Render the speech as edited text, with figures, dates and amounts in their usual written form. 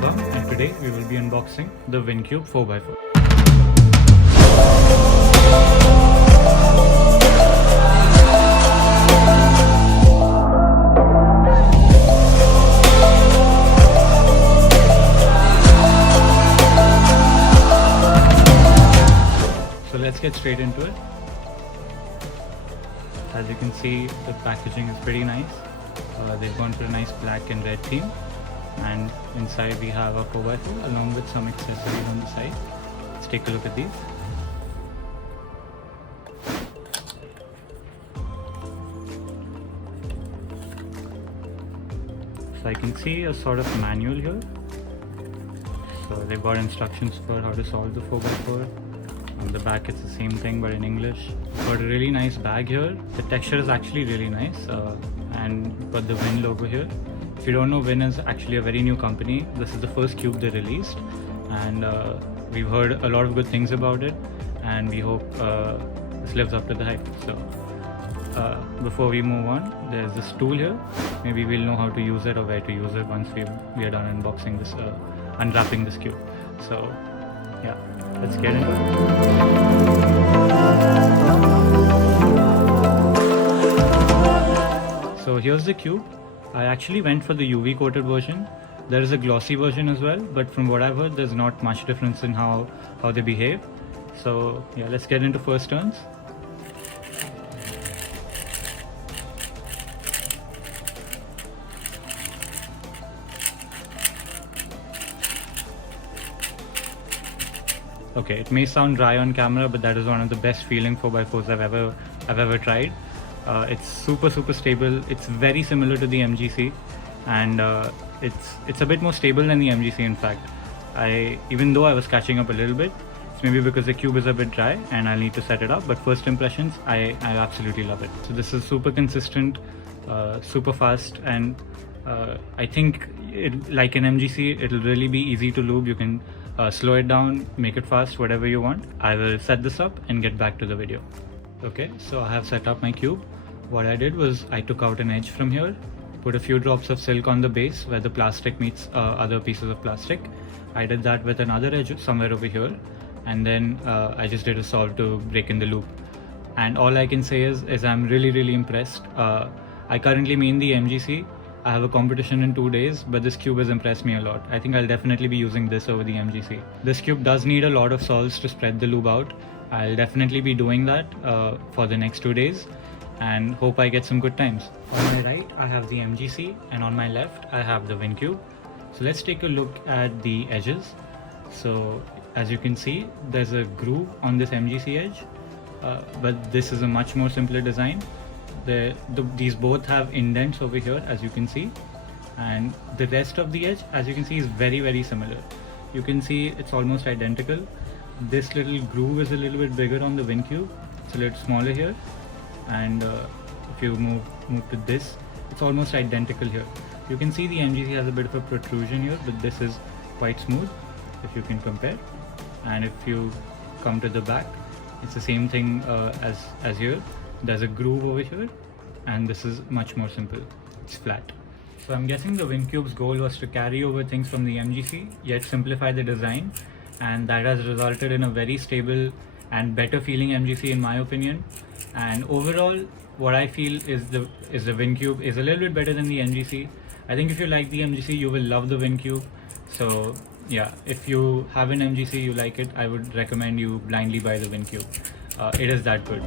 Shubham, and today we will be unboxing the Vin Cube 4x4. So let's get straight into it. As you can see, the packaging is pretty nice. They've gone for a nice black and red theme, and inside we have a 4x4 along with some accessories on the side. Let's take a look at these. So I can see a sort of manual here. So they've got instructions for how to solve the 4x4. On the back it's the same thing but in English. Got a really nice bag here. The texture is actually really nice, and got the Vin logo here. If you don't know, Vin is actually a very new company. This is the first cube they released, and we've heard a lot of good things about it, and we hope this lives up to the hype. So before we move on, there's this tool here. Maybe we'll know how to use it or where to use it once we are done unboxing this, unwrapping this cube. So yeah, let's get into it. So here's the cube. I actually went for the UV coated version. There is a glossy version as well, but from what I've heard, there's not much difference in how they behave. So yeah, let's get into first turns. Okay, it may sound dry on camera, but that is one of the best feeling 4x4s I've ever tried. It's super stable. It's very similar to the MGC, and it's a bit more stable than the MGC. In fact, even though I was catching up a little bit, it's maybe because the cube is a bit dry and I'll need to set it up. But first impressions, I absolutely love it. So this is super consistent, super fast, and I think like an MGC, it'll really be easy to lube. You can slow it down, make it fast, whatever you want. I will set this up and get back to the video. Okay, so I have set up my cube. What I did was I took out an edge from here, put a few drops of silk on the base where the plastic meets other pieces of plastic. I did that with another edge somewhere over here, and then I just did a solve to break in the loop. And all I can say is I'm really impressed. I currently main the MGC. I have a competition in 2 days, but this cube has impressed me a lot. I think I'll definitely be using this over the MGC. This cube does need a lot of solves to spread the lube out. I'll definitely be doing that for the next 2 days, and hope I get some good times. On my right, I have the MGC, and on my left, I have the Vin Cube. So let's take a look at the edges. So as you can see, there's a groove on this MGC edge, but this is a much more simpler design. These both have indents over here, as you can see, and the rest of the edge, as you can see, is very similar. You can see it's almost identical. This little groove is a little bit bigger on the Vin Cube. It's a little smaller here, and if you move to this, it's almost identical here. You can see the MGC has a bit of a protrusion here, but this is quite smooth if you can compare. And if you come to the back, it's the same thing as here. There's a groove over here, and this is much more simple. It's flat. So I'm guessing the Vin Cube's goal was to carry over things from the MGC, yet simplify the design, and that has resulted in a very stable and better feeling MGC in my opinion. And overall, what I feel is the Vin Cube is a little bit better than the MGC. I think if you like the MGC, you will love the Vin Cube. So yeah, if you have an MGC, you like it, I would recommend you blindly buy the Vin Cube. It is that good.